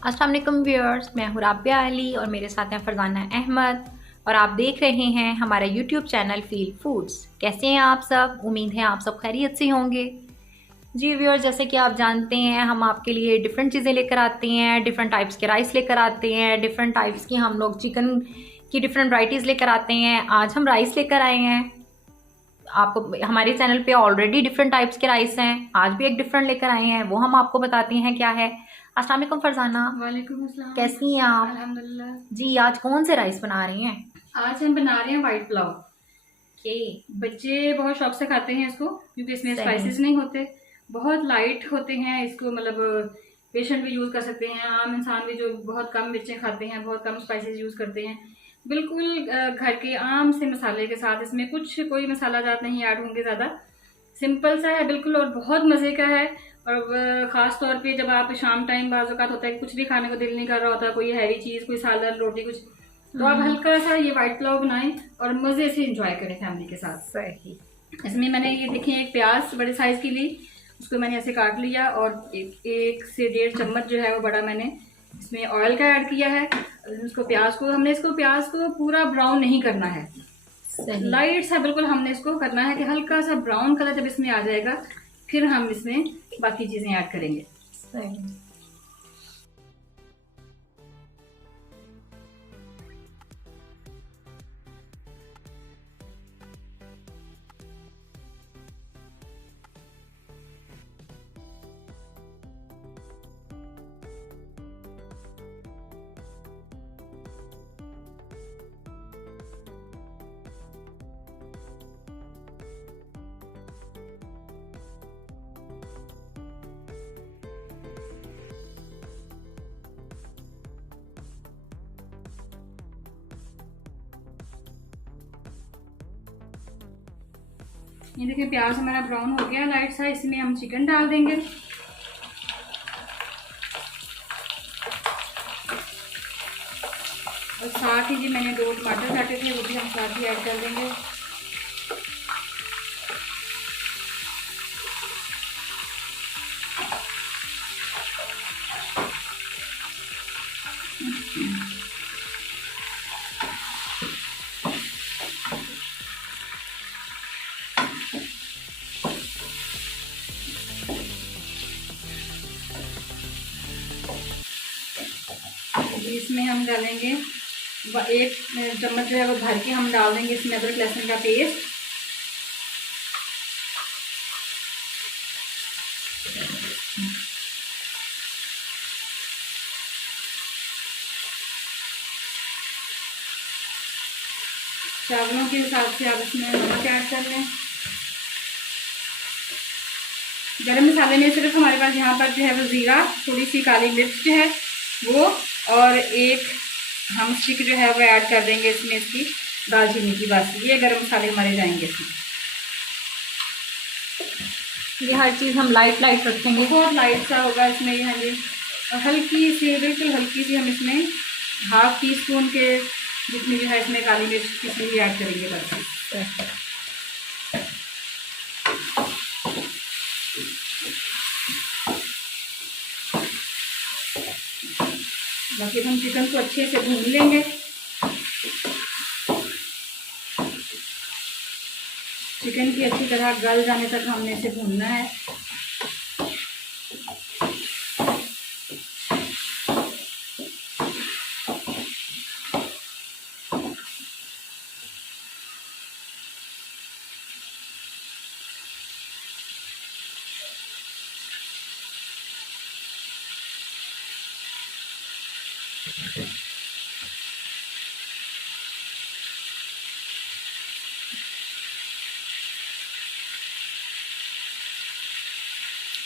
अस्सलाम वालेकुम व्यूअर्स, मैं हूँ राबिया अली और मेरे साथ हैं फरजाना अहमद और आप देख रहे हैं हमारा यूट्यूब चैनल फील फूड्स। कैसे हैं आप सब? उम्मीद है आप सब खैरियत से होंगे। जी व्यूअर्स, जैसे कि आप जानते हैं हम आपके लिए डिफरेंट चीज़ें लेकर आते हैं, डिफरेंट टाइप्स के राइस लेकर आते हैं, डिफरेंट टाइप्स की हम लोग चिकन की डिफरेंट वराइटीज़ लेकर आते हैं। आज हम राइस लेकर आए हैं। आपको हमारे चैनल पे ऑलरेडी डिफरेंट टाइप्स के राइस हैं, आज भी एक डिफरेंट लेकर आए हैं, वो हम आपको बताते हैं क्या है। अस्सलाम वालेकुम फरजाना। वालेकुम अस्सलाम। कैसी हैं आप? अल्हम्दुलिल्लाह। जी, आज कौन से राइस बना रही हैं? आज हम बना रहे हैं वाइट पुलाव। के बच्चे बहुत शौक से खाते हैं इसको क्योंकि इसमें सही। स्पाइसेस नहीं होते, बहुत लाइट होते हैं। इसको मतलब पेशेंट भी यूज़ कर सकते हैं, आम इंसान भी जो बहुत कम मिर्चें खाते हैं, बहुत कम स्पाइसेस यूज़ करते हैं। बिल्कुल घर के आम से मसाले के साथ, इसमें कुछ कोई मसाला जात नहीं ऐड होंगे ज़्यादा। सिंपल सा है बिल्कुल और बहुत मज़े का है। और ख़ास तौर पे जब आप शाम टाइम बाज़ औक़ात होता है कि कुछ भी खाने को दिल नहीं कर रहा होता, कोई हैवी चीज़, कोई सालन रोटी कुछ, तो आप हल्का सा ये वाइट पुलाव बनाएं और मज़े से इंजॉय करें फैमिली के साथ। सही। इसमें मैंने ये देखें एक प्याज बड़े साइज़ की ली, उसको मैंने ऐसे काट लिया और एक से 1.5 चम्मच जो है वो बड़ा मैंने इसमें ऑयल का ऐड किया है। इसको प्याज को पूरा ब्राउन नहीं करना है, सही। लाइट सा बिल्कुल हमने इसको करना है कि हल्का सा ब्राउन कलर जब इसमें आ जाएगा फिर हम इसमें बाकी चीजें ऐड करेंगे। सही। ये देखिए प्याज हमारा ब्राउन हो गया लाइट सा, इसमें हम चिकन डाल देंगे। और साथ ही जी मैंने 2 टमाटर काटे थे वो भी हम साथ ही ऐड कर देंगे। इसमें हम डालेंगे 1 चम्मच जो है वो भर के हम डाल देंगे इसमें अदरक लहसुन का पेस्ट। चावलों के हिसाब से आप इसमें नमक ऐड कर लें। गरम मसाले में सिर्फ हमारे पास यहाँ पर जो है वो ज़ीरा, थोड़ी सी काली मिर्च जो है वो, और एक हम स्टिक जो है वो ऐड कर देंगे इसमें इसकी दालचीनी की। बस ये गरम मसाले हमारे जाएंगे इसमें। ये हर चीज़ हम लाइट लाइट रखेंगे। बहुत लाइट सा होगा इसमें ये। हाँ जी, और हल्की सी, बिल्कुल हल्की सी हम इसमें ½ टीस्पून के जितनी जो है इसमें काली मिर्च किसी भी ऐड करेंगे बस। बाकी हम चिकन को अच्छे से भून लेंगे। चिकन की अच्छी तरह गल जाने तक हमने इसे भूनना है।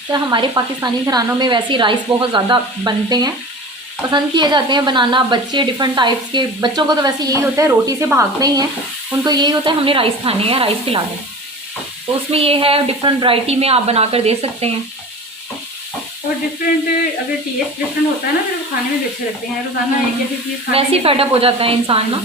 तो हमारे पाकिस्तानी घरानों में वैसे राइस बहुत ज़्यादा बनते हैं, पसंद किए जाते हैं बनाना। बच्चे डिफरेंट टाइप्स के, बच्चों को तो वैसे यही होता है, रोटी से भागते ही हैं, उनको यही होता है हमने राइस खाने हैं, राइस खिला दें। तो उसमें ये है डिफरेंट वैरायटी में आप बनाकर दे सकते हैं। और डिफरेंट अगर टेस्ट डिफरेंट होता है ना फिर खाने में भी अच्छे लगते हैं। रोजाना एक जैसी चीज़ खाने वैसे ही में फेडअप हो जाता है इंसान ना।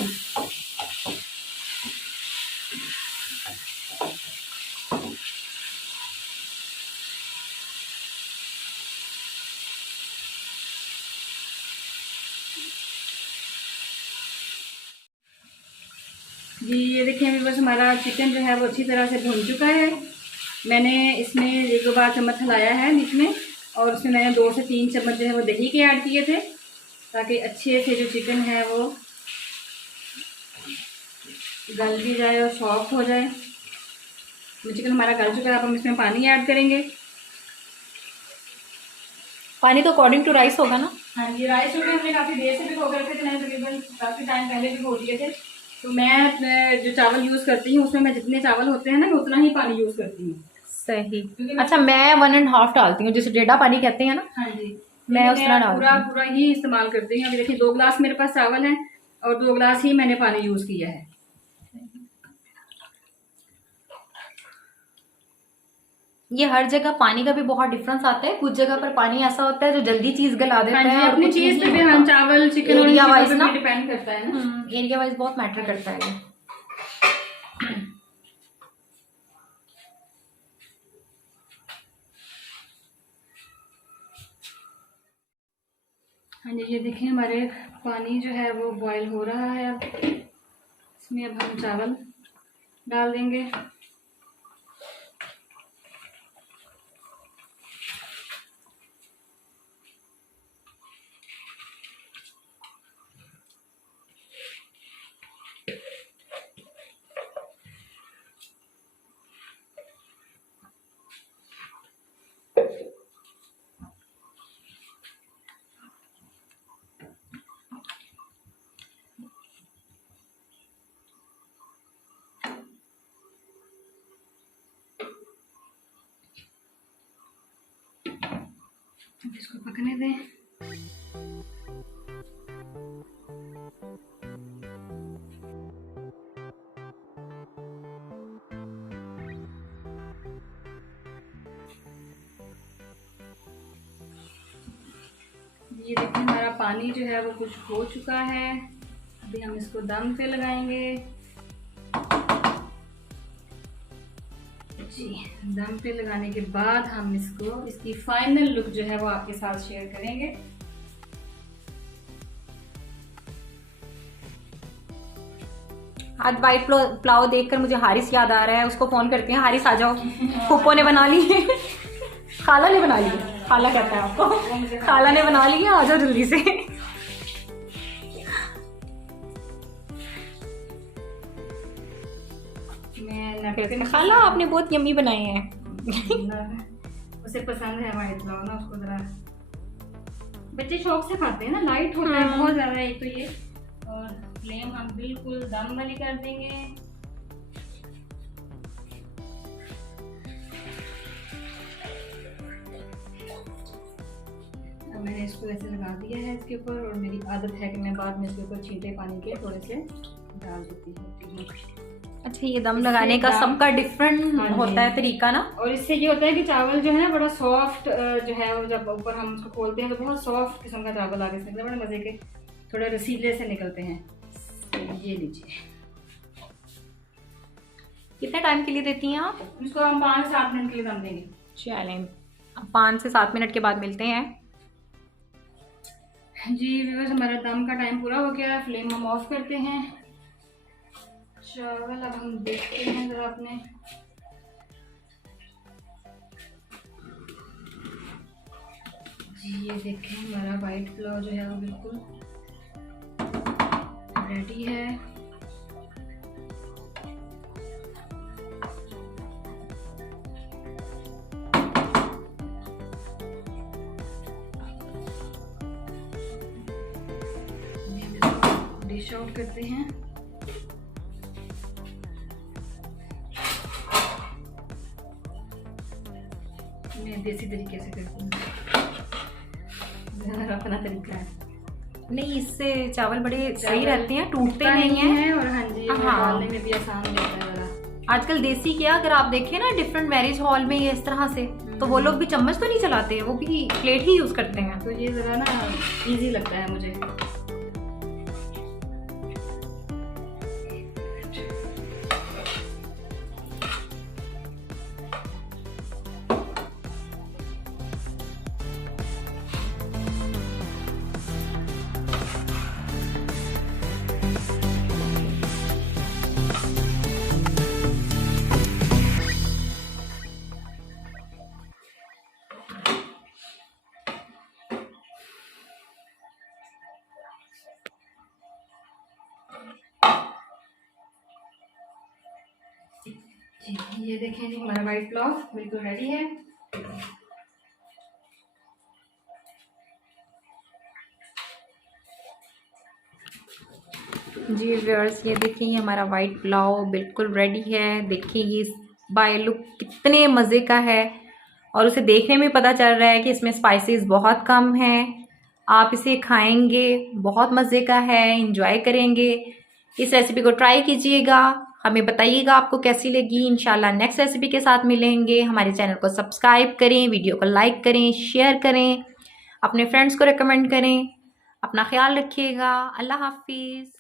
जी ये देखिए अभी बस हमारा चिकन जो है वो अच्छी तरह से भुन चुका है। मैंने इसमें 1-2 बार चम्मच हिलाया है बीच में, और उसमें मैंने 2 से 3 चम्मच जो है वो दही के ऐड किए थे, ताकि अच्छे से जो चिकन है वो गल भी जाए और सॉफ्ट हो जाए। तो चिकन हमारा गल चुका है, अब हम इसमें पानी ऐड करेंगे। पानी तो अकॉर्डिंग टू राइस होगा ना? हाँ जी, राइस जो हमने काफ़ी देर से भिगो कर रखे थे, मैंने तकरीबन काफ़ी टाइम पहले भिगो दिए थे। तो मैं जो चावल यूज़ करती हूँ उसमें मैं जितने चावल होते हैं ना, मैं उतना ही पानी यूज़ करती हूँ। सही। अच्छा, मैं 1.5 डालती हूँ, जिसे डेढ़ा पानी कहते हैं ना। हाँ जी, मैं उस तरह डालती पूरा ही इस्तेमाल करती हूँ। अभी देखिए 2 गिलास मेरे पास चावल है और 2 गिलास ही मैंने पानी यूज़ किया है। ये हर जगह पानी का भी बहुत डिफरेंस आता है। कुछ जगह पर पानी ऐसा होता है जो जल्दी चीज गला देता है, और अपनी चीज पे भी हम चावल चिकन एरिया वाइज ना डिपेंड करता है ना। एरिया वाइज बहुत मैटर करता है। हाँ जी, ये देखिए हमारे पानी जो है वो बॉईल हो रहा है। अब इसमें अब हम चावल डाल देंगे। इसको पकने दें। ये देखिए हमारा पानी जो है वो कुछ हो चुका है। अभी हम इसको दम पे लगाएंगे। जी, दम पे लगाने के बाद हम इसकी फाइनल लुक जो है वो आपके साथ शेयर करेंगे। आज वाइट पुलाव देखकर मुझे हारिस याद आ रहा है। उसको फोन करते हैं, हारिस आ जाओ, फूफो ने बना ली है। खाला ने बना ली, खाला कहता है आपको, खाला ने बना लिया, आ जाओ जल्दी से। खाला आपने बहुत यम्मी बनाए हैं। उसे पसंद है वाइट पुलाव ना, उसको जरा बच्चे शौक से खाते हैं ना, लाइट होता है बहुत ज्यादा एक तो ये। और फ्लेम हम बिल्कुल दम वाली कर देंगे। अब मैंने इसको ऐसे लगा दिया है इसके ऊपर, और मेरी आदत है कि मैं बाद में इसके ऊपर छींटे पानी के थोड़े से डाल देती हूँ। अच्छा, ये दम लगाने का सबका डिफरेंट होता है तरीका ना। और इससे ये होता है कि चावल जो है ना बड़ा सॉफ्ट जो है, जब ऊपर हम उसको खोलते हैं तो बहुत सॉफ्ट किस्म का चावल आगे से बड़े मजे के, थोड़े रसीले से निकलते हैं। तो ये लीजिए। कितने टाइम के लिए देती हैं आप? इसको हम 5 से 7 मिनट के लिए दम देंगे। चलें, 5 से 7 मिनट के बाद मिलते हैं। जी व्यूअर्स, हमारा दम का टाइम पूरा हो गया। फ्लेम हम ऑफ करते हैं। चावल अब हम देखते हैं जरा अपने। जी ये देखें हमारा वाइट पुलाव जो है वो बिल्कुल रेडी है। डिश आउट करते हैं। मैं देसी तरीके से करती हूँ, अपना तरीका है। नहीं, इससे चावल बड़े सही रहते हैं, टूटते नहीं हैं। और हाँ जी, डालने में भी आसान रहता है जरा। आजकल देसी क्या, अगर आप देखें ना डिफरेंट मैरिज हॉल में ये इस तरह से, तो वो लोग भी चम्मच तो नहीं चलाते, वो भी प्लेट ही यूज करते हैं। तो ये जरा ना इजी लगता है मुझे। जी ये देखें जी, हमारा वाइट पुलाव बिल्कुल रेडी है। जी व्यूअर्स, ये देखिए ये हमारा वाइट पुलाव बिल्कुल रेडी है। देखिए ये बाय लुक कितने मज़े का है और उसे देखने में पता चल रहा है कि इसमें स्पाइसेस बहुत कम हैं। आप इसे खाएंगे, बहुत मज़े का है, इंजॉय करेंगे। इस रेसिपी को ट्राई कीजिएगा, हमें बताइएगा आपको कैसी लगी। इंशाल्लाह नेक्स्ट रेसिपी के साथ मिलेंगे। हमारे चैनल को सब्सक्राइब करें, वीडियो को लाइक करें, शेयर करें, अपने फ्रेंड्स को रिकमेंड करें। अपना ख्याल रखिएगा। अल्लाह हाफिज़।